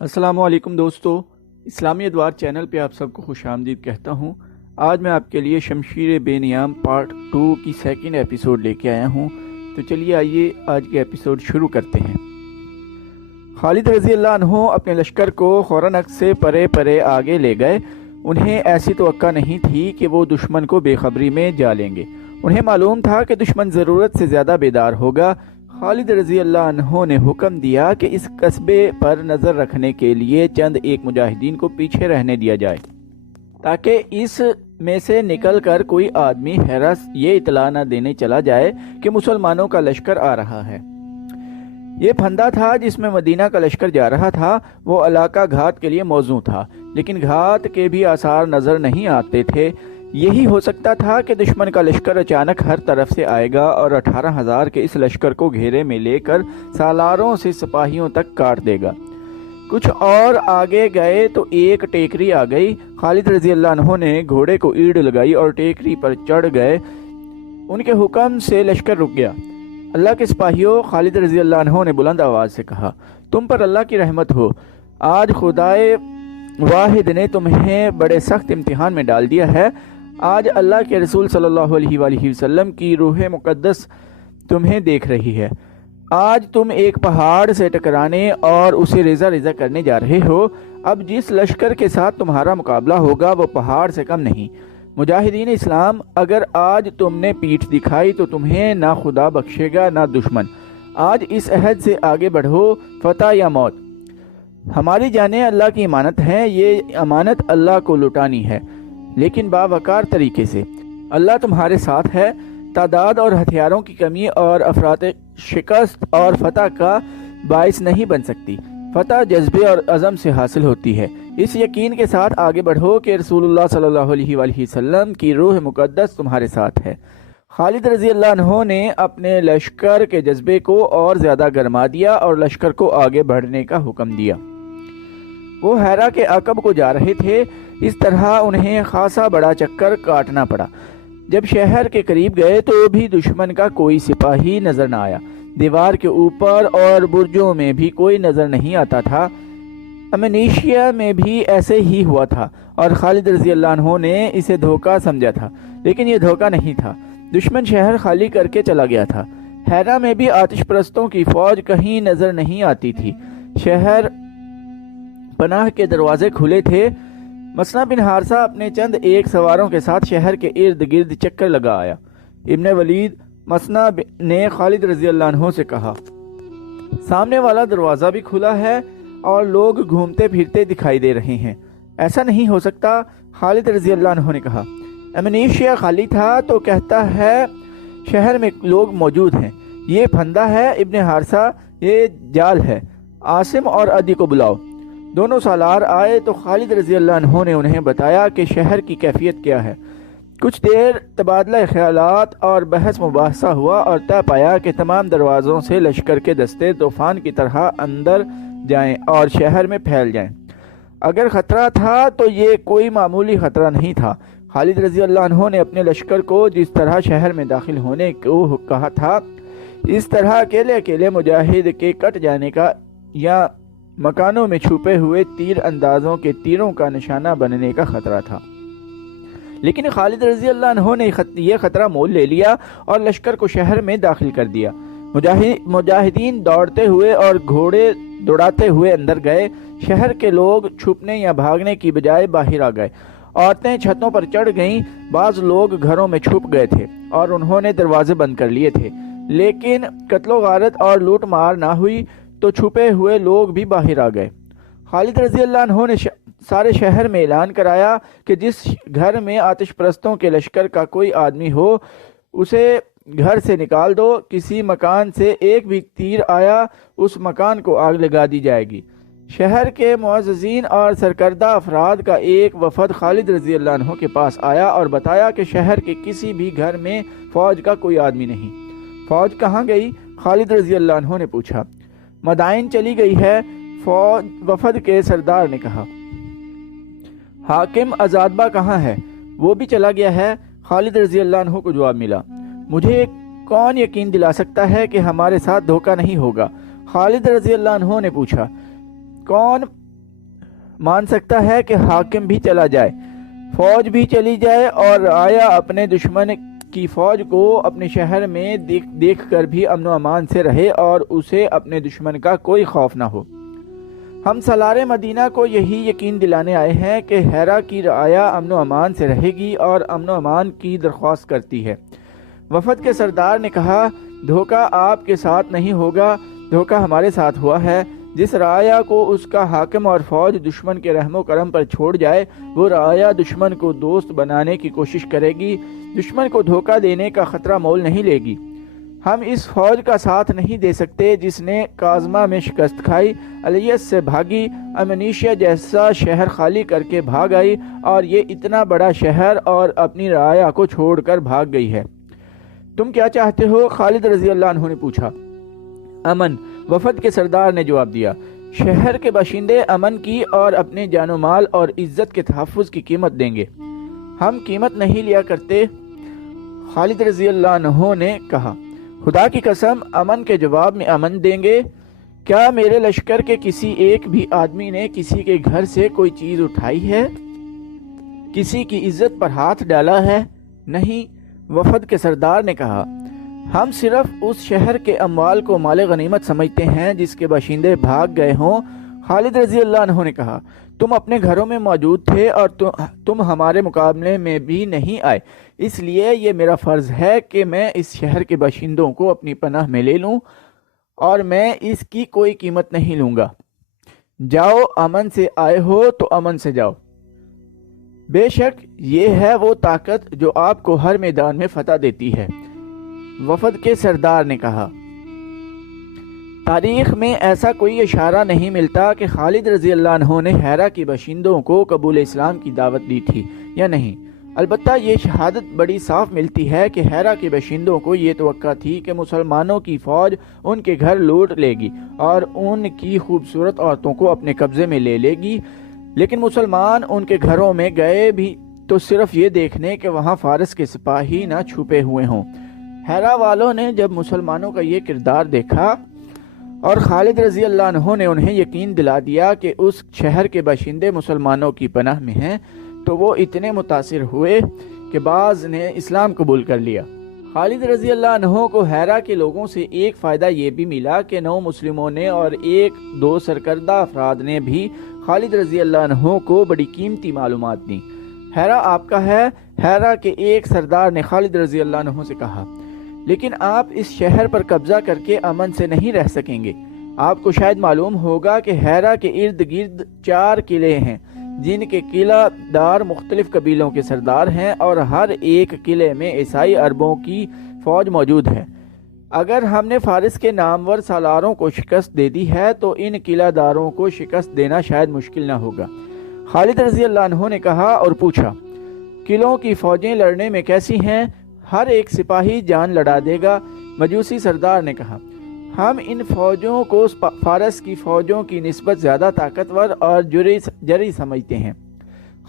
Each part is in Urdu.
السلام علیکم دوستو، اسلامی ادوار چینل پہ آپ سب کو خوش آمدید کہتا ہوں۔ آج میں آپ کے لیے شمشیر بے نیام پارٹ 2 کی سیکنڈ ایپیسوڈ لے کے آیا ہوں۔ تو چلیے آئیے آج کے ایپیسوڈ شروع کرتے ہیں۔ خالد رضی اللہ عنہ اپنے لشکر کو خورنک سے پرے پرے آگے لے گئے۔ انہیں ایسی توقع نہیں تھی کہ وہ دشمن کو بے خبری میں جا لیں گے۔ انہیں معلوم تھا کہ دشمن ضرورت سے زیادہ بیدار ہوگا۔ خالد رضی اللہ عنہ نے حکم دیا کہ اس قصبے پر نظر رکھنے کے لیے چند ایک مجاہدین کو پیچھے رہنے دیا جائے تاکہ اس میں سے نکل کر کوئی آدمی حرس یہ اطلاع نہ دینے چلا جائے کہ مسلمانوں کا لشکر آ رہا ہے۔ یہ پھندا تھا جس میں مدینہ کا لشکر جا رہا تھا۔ وہ علاقہ گھات کے لیے موزوں تھا، لیکن گھات کے بھی آثار نظر نہیں آتے تھے۔ یہی ہو سکتا تھا کہ دشمن کا لشکر اچانک ہر طرف سے آئے گا اور 18,000 کے اس لشکر کو گھیرے میں لے کر سالاروں سے سپاہیوں تک کاٹ دے گا۔ کچھ اور آگے گئے تو ایک ٹیکری آ گئی۔ خالد رضی اللہ عنہ نے گھوڑے کو ایڑ لگائی اور ٹیکری پر چڑھ گئے۔ ان کے حکم سے لشکر رک گیا۔ اللہ کے سپاہیوں، خالد رضی اللہ عنہ نے بلند آواز سے کہا، تم پر اللہ کی رحمت ہو۔ آج خدائے واحد نے تمہیں بڑے سخت امتحان میں ڈال دیا ہے۔ آج اللہ کے رسول صلی اللہ علیہ وآلہ وسلم کی روح مقدس تمہیں دیکھ رہی ہے۔ آج تم ایک پہاڑ سے ٹکرانے اور اسے ریزہ ریزہ کرنے جا رہے ہو۔ اب جس لشکر کے ساتھ تمہارا مقابلہ ہوگا وہ پہاڑ سے کم نہیں۔ مجاہدین اسلام، اگر آج تم نے پیٹھ دکھائی تو تمہیں نہ خدا بخشے گا نہ دشمن۔ آج اس عہد سے آگے بڑھو، فتح یا موت۔ ہماری جانیں اللہ کی امانت ہیں، یہ امانت اللہ کو لٹانی ہے، لیکن باوقار طریقے سے۔ اللہ تمہارے ساتھ ہے۔ تعداد اور ہتھیاروں کی کمی اور افراط شکست اور فتح کا باعث نہیں بن سکتی۔ فتح جذبے اور عزم سے حاصل ہوتی ہے۔ اس یقین کے ساتھ آگے بڑھو کہ رسول اللہ صلی اللہ علیہ وآلہ وسلم کی روح مقدس تمہارے ساتھ ہے۔ خالد رضی اللہ عنہ نے اپنے لشکر کے جذبے کو اور زیادہ گرما دیا اور لشکر کو آگے بڑھنے کا حکم دیا۔ وہ حرا کے عقب کو جا رہے تھے۔ اس طرح انہیں خاصا بڑا چکر کاٹنا پڑا۔ جب شہر کے قریب گئے تو بھی دشمن کا کوئی سپاہی نظر نہ آیا۔ دیوار کے اوپر اور برجوں میں بھی کوئی نظر نہیں آتا تھا۔ امنیشیا میں بھی ایسے ہی ہوا تھا اور خالد رضی اللہ عنہ نے اسے دھوکہ سمجھا تھا، لیکن یہ دھوکہ نہیں تھا۔ دشمن شہر خالی کر کے چلا گیا تھا۔ حرا میں بھی آتش پرستوں کی فوج کہیں نظر نہیں آتی تھی۔ شہر پناہ کے دروازے کھلے تھے۔ مسنا بن حارثہ اپنے چند ایک سواروں کے ساتھ شہر کے ارد گرد چکر لگا آیا۔ ابن ولید مسنا نے خالد رضی اللہ عنہ سے کہا، سامنے والا دروازہ بھی کھلا ہے اور لوگ گھومتے پھرتے دکھائی دے رہے ہیں۔ ایسا نہیں ہو سکتا۔ خالد رضی اللہ عنہ نے کہا، امنیشیا خالی تھا تو کہتا ہے شہر میں لوگ موجود ہیں۔ یہ پھندا ہے ابن حارثہ، یہ جال ہے۔ عاصم اور عدی کو بلاؤ۔ دونوں سالار آئے تو خالد رضی اللہ عنہ نے انہیں بتایا کہ شہر کی کیفیت کیا ہے۔ کچھ دیر تبادلہ خیالات اور بحث مباحثہ ہوا اور طے پایا کہ تمام دروازوں سے لشکر کے دستے طوفان کی طرح اندر جائیں اور شہر میں پھیل جائیں۔ اگر خطرہ تھا تو یہ کوئی معمولی خطرہ نہیں تھا۔ خالد رضی اللہ عنہ نے اپنے لشکر کو جس طرح شہر میں داخل ہونے کو کہا تھا، اس طرح اکیلے اکیلے مجاہد کے کٹ جانے کا یا مکانوں میں چھپے ہوئے تیر اندازوں کے تیروں کا نشانہ بننے کا خطرہ تھا۔ لیکن خالد رضی اللہ عنہ نے یہ خطرہ مول لے لیا اور لشکر کو شہر میں داخل کر دیا۔ مجاہدین دوڑتے ہوئے اور گھوڑے دوڑاتے ہوئے اندر گئے۔ شہر کے لوگ چھپنے یا بھاگنے کی بجائے باہر آ گئے۔ عورتیں چھتوں پر چڑھ گئیں۔ بعض لوگ گھروں میں چھپ گئے تھے اور انہوں نے دروازے بند کر لیے تھے، لیکن قتل و غارت اور لوٹ مار نہ ہوئی تو چھپے ہوئے لوگ بھی باہر آ گئے۔ خالد رضی اللہ عنہ نے سارے شہر میں اعلان کرایا کہ جس گھر میں آتش پرستوں کے لشکر کا کوئی آدمی ہو اسے گھر سے نکال دو۔ کسی مکان سے ایک بھی تیر آیا اس مکان کو آگ لگا دی جائے گی۔ شہر کے معززین اور سرکردہ افراد کا ایک وفد خالد رضی اللہ عنہ کے پاس آیا اور بتایا کہ شہر کے کسی بھی گھر میں فوج کا کوئی آدمی نہیں۔ فوج کہاں گئی؟ خالد رضی اللہ عنہ نے پوچھا۔ مدائن چلی گئی ہے، وفد کے سردار نے کہا۔ حاکم ازادبہ کہاں ہے؟ وہ بھی چلا گیا ہے، خالد رضی اللہ عنہ کو جواب ملا۔ مجھے کون یقین دلا سکتا ہے کہ ہمارے ساتھ دھوکہ نہیں ہوگا؟ خالد رضی اللہ عنہ نے پوچھا۔ کون مان سکتا ہے کہ حاکم بھی چلا جائے، فوج بھی چلی جائے اور رعایا اپنے دشمن کی فوج کو اپنے شہر میں دیکھ کر بھی امن و امان سے رہے اور اسے اپنے دشمن کا کوئی خوف نہ ہو۔ ہم سالار مدینہ کو یہی یقین دلانے آئے ہیں کہ ہیرا کی رعایا امن و امان سے رہے گی اور امن و امان کی درخواست کرتی ہے۔ وفد کے سردار نے کہا، دھوکہ آپ کے ساتھ نہیں ہوگا، دھوکہ ہمارے ساتھ ہوا ہے۔ جس رعایا کو اس کا حاکم اور فوج دشمن کے رحم و کرم پر چھوڑ جائے، وہ رعایا دشمن کو دوست بنانے کی کوشش کرے گی، دشمن کو دھوکہ دینے کا خطرہ مول نہیں لے گی۔ ہم اس فوج کا ساتھ نہیں دے سکتے جس نے کاظمہ میں شکست کھائی، الیس سے بھاگی، امنیشیا جیسا شہر خالی کر کے بھاگ آئی، اور یہ اتنا بڑا شہر اور اپنی رعایا کو چھوڑ کر بھاگ گئی ہے۔ تم کیا چاہتے ہو؟ خالد رضی اللہ عنہ نے پوچھا۔ امن، وفد کے سردار نے جواب دیا۔ شہر کے باشندے امن کی اور اپنے جان و مال اور عزت کے تحفظ کی قیمت دیں گے۔ ہم قیمت نہیں لیا کرتے، خالد رضی اللہ عنہ نے کہا۔ خدا کی قسم، امن کے جواب میں امن دیں گے؟ کیا میرے لشکر کے کسی ایک بھی آدمی نے کسی کے گھر سے کوئی چیز اٹھائی ہے؟ کسی کی عزت پر ہاتھ ڈالا ہے؟ نہیں، وفد کے سردار نے کہا۔ ہم صرف اس شہر کے اموال کو مال غنیمت سمجھتے ہیں جس کے باشندے بھاگ گئے ہوں۔ خالد رضی اللہ عنہ نے کہا، تم اپنے گھروں میں موجود تھے اور تم ہمارے مقابلے میں بھی نہیں آئے، اس لیے یہ میرا فرض ہے کہ میں اس شہر کے باشندوں کو اپنی پناہ میں لے لوں اور میں اس کی کوئی قیمت نہیں لوں گا۔ جاؤ، امن سے آئے ہو تو امن سے جاؤ۔ بے شک یہ ہے وہ طاقت جو آپ کو ہر میدان میں فتح دیتی ہے، وفد کے سردار نے کہا۔ تاریخ میں ایسا کوئی اشارہ نہیں ملتا کہ خالد رضی اللہ عنہ نے ہیرا کی باشندوں کو قبول اسلام کی دعوت دی تھی یا نہیں۔ البتہ یہ شہادت بڑی صاف ملتی ہے کہ ہیرا کے باشندوں کو یہ توقع تھی کہ مسلمانوں کی فوج ان کے گھر لوٹ لے گی اور ان کی خوبصورت عورتوں کو اپنے قبضے میں لے لے گی، لیکن مسلمان ان کے گھروں میں گئے بھی تو صرف یہ دیکھنے کہ وہاں فارس کے سپاہی نہ چھپے ہوئے ہوں۔ ہیرا والوں نے جب مسلمانوں کا یہ کردار دیکھا اور خالد رضی اللہ عنہ نے انہیں یقین دلا دیا کہ اس شہر کے باشندے مسلمانوں کی پناہ میں ہیں، تو وہ اتنے متاثر ہوئے کہ بعض نے اسلام قبول کر لیا۔ خالد رضی اللہ عنہ کو ہیرا کے لوگوں سے ایک فائدہ یہ بھی ملا کہ 9 مسلموں نے اور 1-2 سرکردہ افراد نے بھی خالد رضی اللہ عنہ کو بڑی قیمتی معلومات دیں۔ ہیرا آپ کا ہے؟ ہیرا کے ایک سردار نے خالد رضی اللہ عنہ سے کہا، لیکن آپ اس شہر پر قبضہ کر کے امن سے نہیں رہ سکیں گے۔ آپ کو شاید معلوم ہوگا کہ ہیرا کے ارد گرد 4 قلعے ہیں جن کے قلعہ دار مختلف قبیلوں کے سردار ہیں اور ہر ایک قلعے میں عیسائی عربوں کی فوج موجود ہے۔ اگر ہم نے فارس کے نامور سالاروں کو شکست دے دی ہے تو ان قلعہ داروں کو شکست دینا شاید مشکل نہ ہوگا۔ خالد رضی اللہ عنہ نے کہا اور پوچھا، قلعوں کی فوجیں لڑنے میں کیسی ہیں؟ ہر ایک سپاہی جان لڑا دے گا، مجوسی سردار نے کہا۔ ہم ان فوجوں کو فارس کی فوجوں کی نسبت زیادہ طاقتور اور جری سمجھتے ہیں۔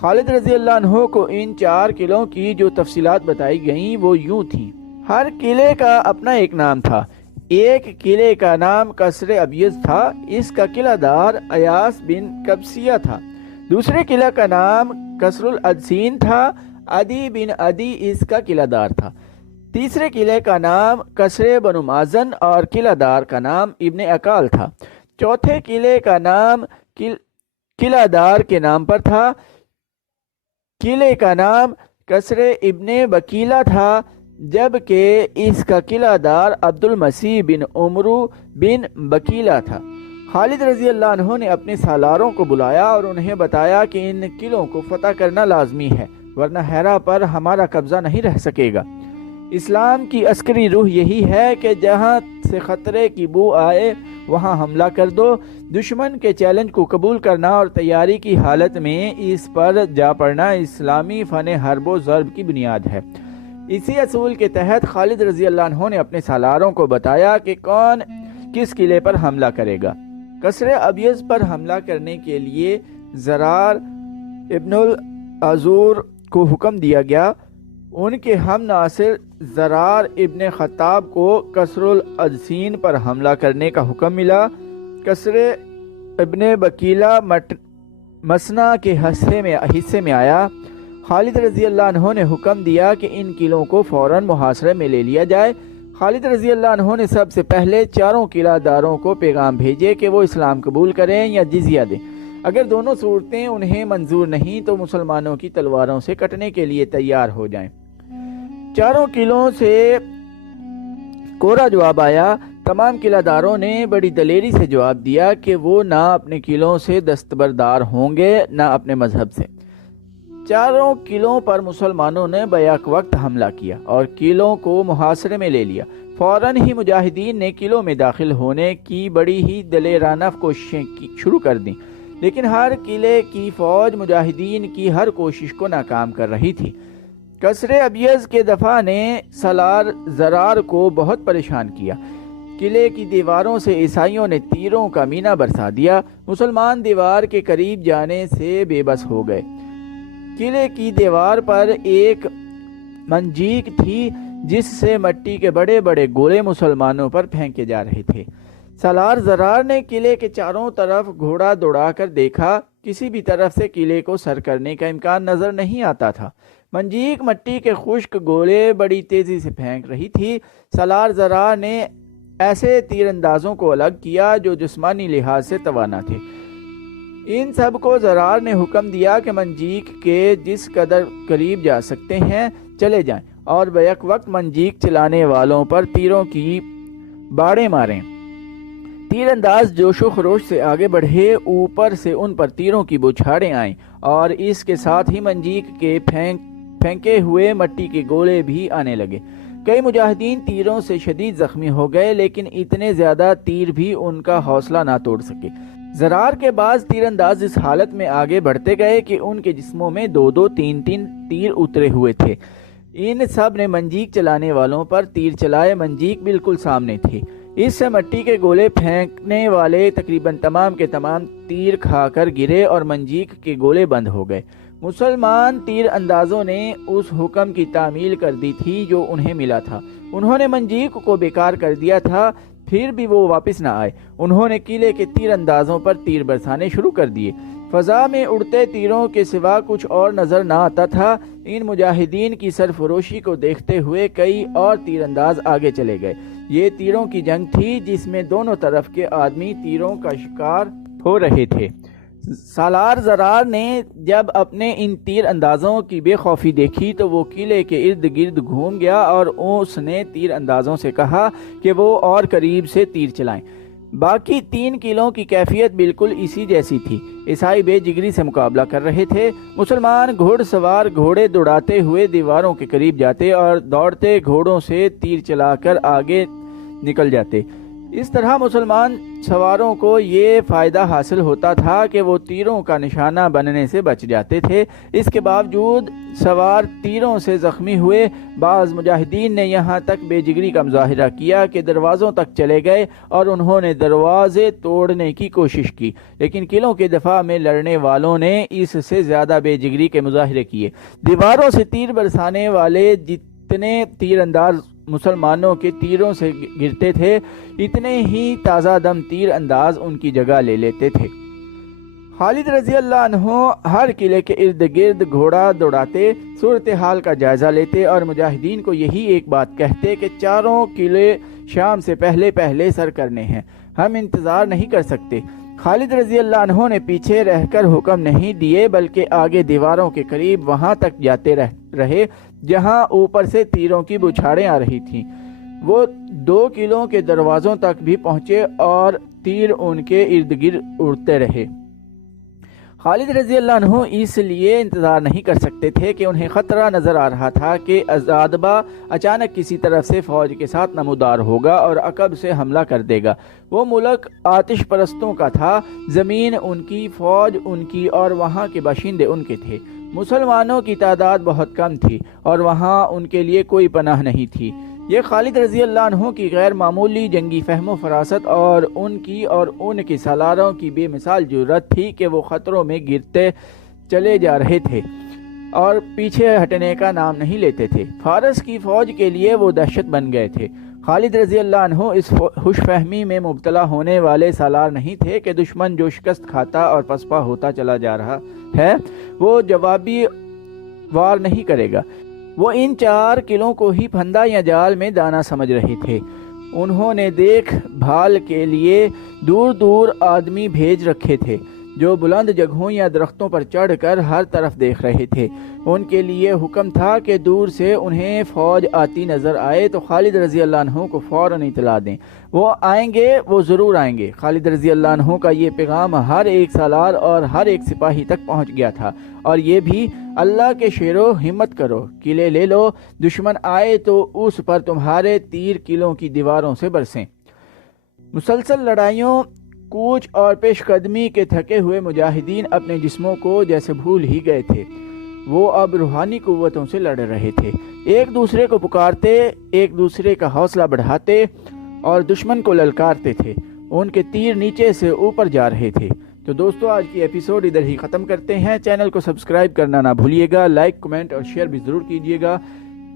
خالد رضی اللہ عنہ کو ان 4 قلعوں کی جو تفصیلات بتائی گئیں وہ یوں تھیں۔ ہر قلعے کا اپنا ایک نام تھا۔ ایک قلعے کا نام قصر ابیض تھا، اس کا قلعہ دار ایاس بن قبسیہ تھا۔ دوسرے قلعہ کا نام قصر العدسین تھا، عدی بن عدی اس کا قلعہ دار تھا۔ تیسرے قلعے کا نام قصر بنو مازن اور قلعہ دار کا نام ابن اکال تھا۔ چوتھے قلعے کا نام قلعہ دار کے نام پر تھا۔ قلعے کا نام قصر ابن بکیلا تھا، جبکہ اس کا قلعہ دار عبد المسیح بن عمرو بن بکیلا تھا۔ خالد رضی اللہ عنہ نے اپنے سالاروں کو بلایا اور انہیں بتایا کہ ان قلعوں کو فتح کرنا لازمی ہے، ورنہ ہیرا پر ہمارا قبضہ نہیں رہ سکے گا۔ اسلام کی عسکری روح یہی ہے کہ جہاں سے خطرے کی بو آئے وہاں حملہ کر دو۔ دشمن کے چیلنج کو قبول کرنا اور تیاری کی حالت میں اس پر جا پڑنا اسلامی فن حرب و ضرب کی بنیاد ہے۔ اسی اصول کے تحت خالد رضی اللہ عنہ نے اپنے سالاروں کو بتایا کہ کون کس قلعے پر حملہ کرے گا۔ قصر ابیض پر حملہ کرنے کے لیے زرار ابن العزور کو حکم دیا گیا۔ ان کے ہم ناصر زرار ابن خطاب کو قصر العدسین پر حملہ کرنے کا حکم ملا۔ قصر ابن بکیلا مسنا کے حصے میں آیا۔ خالد رضی اللہ عنہ نے حکم دیا کہ ان قلعوں کو فوراً محاصرے میں لے لیا جائے۔ خالد رضی اللہ عنہ نے سب سے پہلے چاروں قلعہ داروں کو پیغام بھیجے کہ وہ اسلام قبول کریں یا جزیہ دیں۔ اگر دونوں صورتیں انہیں منظور نہیں تو مسلمانوں کی تلواروں سے کٹنے کے لیے تیار ہو جائیں۔ چاروں قلعوں سے کوڑا جواب آیا۔ تمام قلعہ داروں نے بڑی دلیری سے جواب دیا کہ وہ نہ اپنے قلعوں سے دستبردار ہوں گے نہ اپنے مذہب سے۔ چاروں قلعوں پر مسلمانوں نے بیک وقت حملہ کیا اور قلعوں کو محاصرے میں لے لیا۔ فوراً ہی مجاہدین نے قلعوں میں داخل ہونے کی بڑی ہی دلیرانہ کوششیں شروع کر دیں، لیکن ہر قلعے کی فوج مجاہدین کی ہر کوشش کو ناکام کر رہی تھی۔ قصر ابیض کے دفاع نے سالار زرار کو بہت پریشان کیا۔ قلعے کی دیواروں سے عیسائیوں نے تیروں کا مینہ برسا دیا۔ مسلمان دیوار کے قریب جانے سے بے بس ہو گئے۔ قلعے کی دیوار پر ایک منجیک تھی جس سے مٹی کے بڑے بڑے گولے مسلمانوں پر پھینکے جا رہے تھے۔ سالار زرار نے قلعے کے چاروں طرف گھوڑا دوڑا کر دیکھا، کسی بھی طرف سے قلعے کو سر کرنے کا امکان نظر نہیں آتا تھا۔ منجیک مٹی کے خشک گولے بڑی تیزی سے پھینک رہی تھی۔ سالار زرار نے ایسے تیر اندازوں کو الگ کیا جو جسمانی لحاظ سے توانا تھے۔ ان سب کو زرار نے حکم دیا کہ منجیک کے جس قدر قریب جا سکتے ہیں چلے جائیں اور بیک وقت منجیک چلانے والوں پر تیروں کی باڑیں ماریں۔ تیر انداز جوش و خروش سے آگے بڑھے، اوپر سے ان پر تیروں کی بوچھاڑیں آئیں اور اس کے ساتھ ہی منجیک کے پھینکے ہوئے مٹی کے گولے بھی آنے لگے۔ کئی مجاہدین تیروں سے شدید زخمی ہو گئے، لیکن اتنے زیادہ تیر بھی ان کا حوصلہ نہ توڑ سکے۔ زرار کے بعض تیر انداز اس حالت میں آگے بڑھتے گئے کہ ان کے جسموں میں 2-2 3-3 تیر اترے ہوئے تھے۔ ان سب نے منجیک چلانے والوں پر تیر چلائے۔ منجیک بالکل سامنے تھی، اس سے مٹی کے گولے پھینکنے والے تقریباً تمام کے تمام تیر کھا کر گرے اور منجیک کے گولے بند ہو گئے۔ مسلمان تیر اندازوں نے اس حکم کی تعمیل کر دی تھی جو انہیں ملا تھا۔ انہوں نے منجیک کو بیکار کر دیا تھا، پھر بھی وہ واپس نہ آئے۔ انہوں نے قلعے کے تیر اندازوں پر تیر برسانے شروع کر دیے۔ فضا میں اڑتے تیروں کے سوا کچھ اور نظر نہ آتا تھا۔ ان مجاہدین کی سرفروشی کو دیکھتے ہوئے کئی اور تیر انداز آگے چلے گئے۔ یہ تیروں کی جنگ تھی جس میں دونوں طرف کے آدمی تیروں کا شکار ہو رہے تھے۔ سالار زرار نے جب اپنے ان تیر اندازوں کی بے خوفی دیکھی تو وہ قلعے کے ارد گرد گھوم گیا اور اس نے تیر اندازوں سے کہا کہ وہ اور قریب سے تیر چلائیں۔ باقی 3 قلعوں کی کیفیت بالکل اسی جیسی تھی۔ عیسائی بے جگری سے مقابلہ کر رہے تھے۔ مسلمان گھوڑ سوار گھوڑے دوڑاتے ہوئے دیواروں کے قریب جاتے اور دوڑتے گھوڑوں سے تیر چلا کر آگے نکل جاتے۔ اس طرح مسلمان سواروں کو یہ فائدہ حاصل ہوتا تھا کہ وہ تیروں کا نشانہ بننے سے بچ جاتے تھے۔ اس کے باوجود سوار تیروں سے زخمی ہوئے۔ بعض مجاہدین نے یہاں تک بے جگری کا مظاہرہ کیا کہ دروازوں تک چلے گئے اور انہوں نے دروازے توڑنے کی کوشش کی، لیکن قلعوں کے دفاع میں لڑنے والوں نے اس سے زیادہ بے جگری کے مظاہرے کیے۔ دیواروں سے تیر برسانے والے جتنے تیر انداز مسلمانوں کے تیروں سے گرتے تھے، اتنے ہی تازہ دم تیر انداز ان کی جگہ لے لیتے تھے۔ خالد رضی اللہ عنہ ہر قلعے کے ارد گرد گھوڑا دوڑاتے، صورتحال کا جائزہ لیتے اور مجاہدین کو یہی ایک بات کہتے کہ چاروں قلعے شام سے پہلے سر کرنے ہیں، ہم انتظار نہیں کر سکتے۔ خالد رضی اللہ عنہ نے پیچھے رہ کر حکم نہیں دیے بلکہ آگے دیواروں کے قریب وہاں تک جاتے رہے جہاں اوپر سے تیروں کی بوچھاڑیں آ رہی تھیں۔ وہ 2 قلعوں کے دروازوں تک بھی پہنچے اور تیر ان کے ارد گرد اڑتے رہے۔ خالد رضی اللہ عنہ اس لیے انتظار نہیں کر سکتے تھے کہ انہیں خطرہ نظر آ رہا تھا کہ عزادبہ اچانک کسی طرف سے فوج کے ساتھ نمودار ہوگا اور عقب سے حملہ کر دے گا۔ وہ ملک آتش پرستوں کا تھا، زمین ان کی، فوج ان کی اور وہاں کے باشندے ان کے تھے۔ مسلمانوں کی تعداد بہت کم تھی اور وہاں ان کے لیے کوئی پناہ نہیں تھی۔ یہ خالد رضی اللہ عنہ کی غیر معمولی جنگی فہم و فراست اور ان کے سالاروں کی بے مثال جرأت تھی کہ وہ خطروں میں گرتے چلے جا رہے تھے اور پیچھے ہٹنے کا نام نہیں لیتے تھے۔ فارس کی فوج کے لیے وہ دہشت بن گئے تھے۔ خالد رضی اللہ عنہ اس خوش فہمی میں مبتلا ہونے والے سالار نہیں تھے کہ دشمن جو شکست کھاتا اور پسپا ہوتا چلا جا رہا ہے وہ جوابی وار نہیں کرے گا۔ وہ ان 4 قلعوں کو ہی پھندا یا جال میں دانا سمجھ رہے تھے۔ انہوں نے دیکھ بھال کے لیے دور دور آدمی بھیج رکھے تھے جو بلند جگہوں یا درختوں پر چڑھ کر ہر طرف دیکھ رہے تھے۔ ان کے لیے حکم تھا کہ دور سے انہیں فوج آتی نظر آئے تو خالد رضی اللہ عنہ کو فوراً اطلاع دیں۔ وہ آئیں گے، وہ ضرور آئیں گے۔ خالد رضی اللہ عنہ کا یہ پیغام ہر ایک سالار اور ہر ایک سپاہی تک پہنچ گیا تھا، اور یہ بھی اللہ کے شیرو ہمت کرو، قلعے لے لو، دشمن آئے تو اس پر تمہارے تیر قلعوں کی دیواروں سے برسیں۔ مسلسل لڑائیوں، کوچ اور پیش قدمی کے تھکے ہوئے مجاہدین اپنے جسموں کو جیسے بھول ہی گئے تھے۔ وہ اب روحانی قوتوں سے لڑ رہے تھے، ایک دوسرے کو پکارتے، ایک دوسرے کا حوصلہ بڑھاتے اور دشمن کو للکارتے تھے۔ ان کے تیر نیچے سے اوپر جا رہے تھے۔ تو دوستو، آج کی ایپیسوڈ ادھر ہی ختم کرتے ہیں۔ چینل کو سبسکرائب کرنا نہ بھولیے گا، لائک، کمنٹ اور شیئر بھی ضرور کیجیے گا۔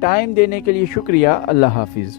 ٹائم دینے کے لیے شکریہ۔ اللہ حافظ۔